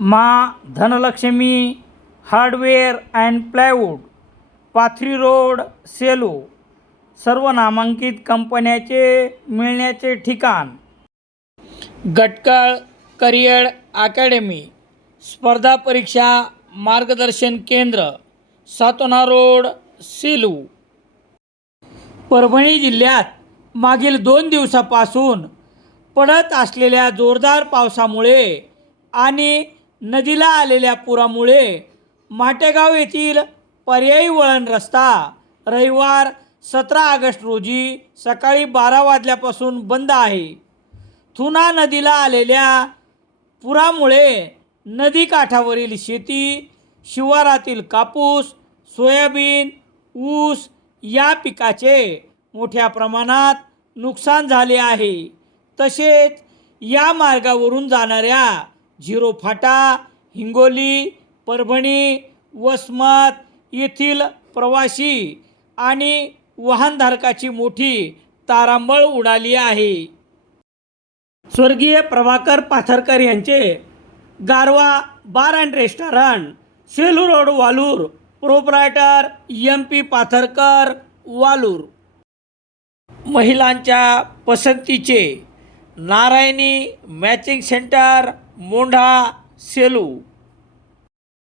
मा Dhanalakshmi hardware and plywood Pathri road Selu सर्व नामांकित कंपन्याचे मिळण्याचे ठिकाण. गटकळ करिअर अकॅडमी स्पर्धा परीक्षा मार्गदर्शन केंद्र सातोना रोड सेलू. परभणी जिल्ह्यात मागील दोन दिवसापासून पडत असलेल्या जोरदार पावसामुळे आणि नदीला आलेल्या पुरामुळे माटेगाव येथील पर्यायी वळण रस्ता रविवार सतरा ऑगस्ट रोजी सकाळी बारा वाजल्यापासून बंद आहे. थुना नदीला आलेल्या पुरामुळे नदीकाठावरील शेती शिवारातील कापूस सोयाबीन ऊस या पिकाचे मोठ्या प्रमाणात नुकसान झाले आहे. तसेच या मार्गावरून जाणाऱ्या झिरो फाटा हिंगोली परभणी वसमत येथील प्रवासी आणि वाहनधारकाची मोठी तारांबळ उडाली आहे. स्वर्गीय प्रभाकर पाथरकर यांचे Garva bar and restaurant Selu road Walur proprietor M P Patharkar Walur. महिलांच्या पसंतीचे नारायणी मॅचिंग सेंटर मोंढा सेलू